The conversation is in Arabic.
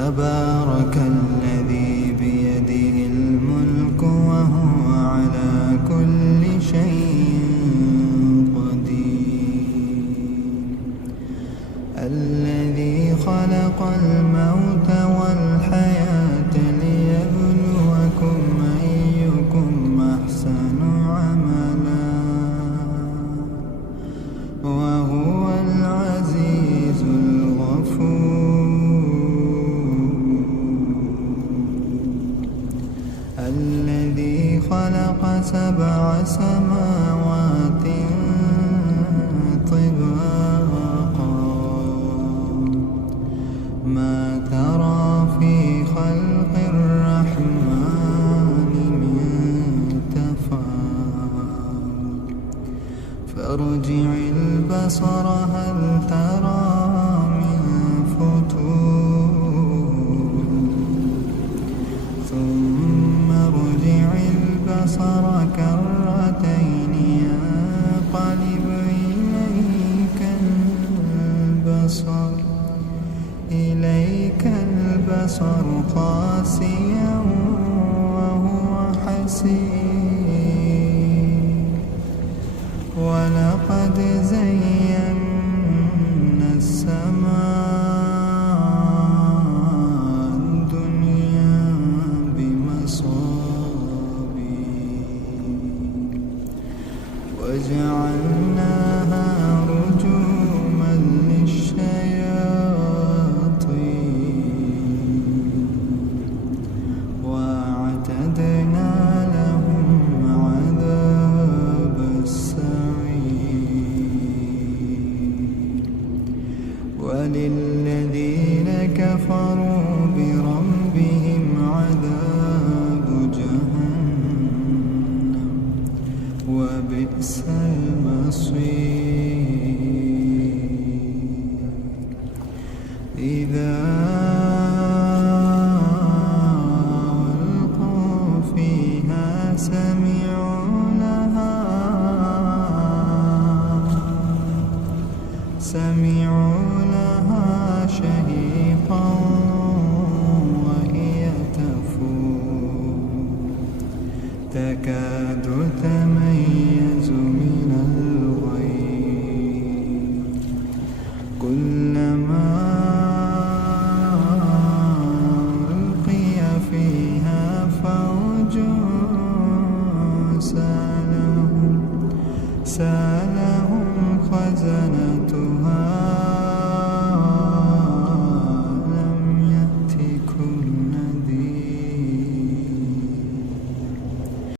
تبارك الذي بيده الملك وهو على كل شيء قدير. الذي خلق الموت والحياة ليبلوكم أيكم أحسن عملا وهو العزيز الغفور. الذي خلق 7 سماوات طباقا ما ترى في خلق الرحمن من تفاوت فارجع البصر هل ترى من فتور ثم ارجع البصر كرتين ينقلب إليك البصر خاسئا وهو حسير. ولقد زينا السماء الدنيا بمصابيح وجعلناها رجوما للشياطين وأعتدنا لهم عذاب السعير. وللذين كفروا بربهم عذاب جهنم وبئس المصير. إذا ألقوا فيها سمعوا لها شهيقا وهي تفور تكاد تميز من الغيظ كلما ألقي فيها فوج سألهم خزنتها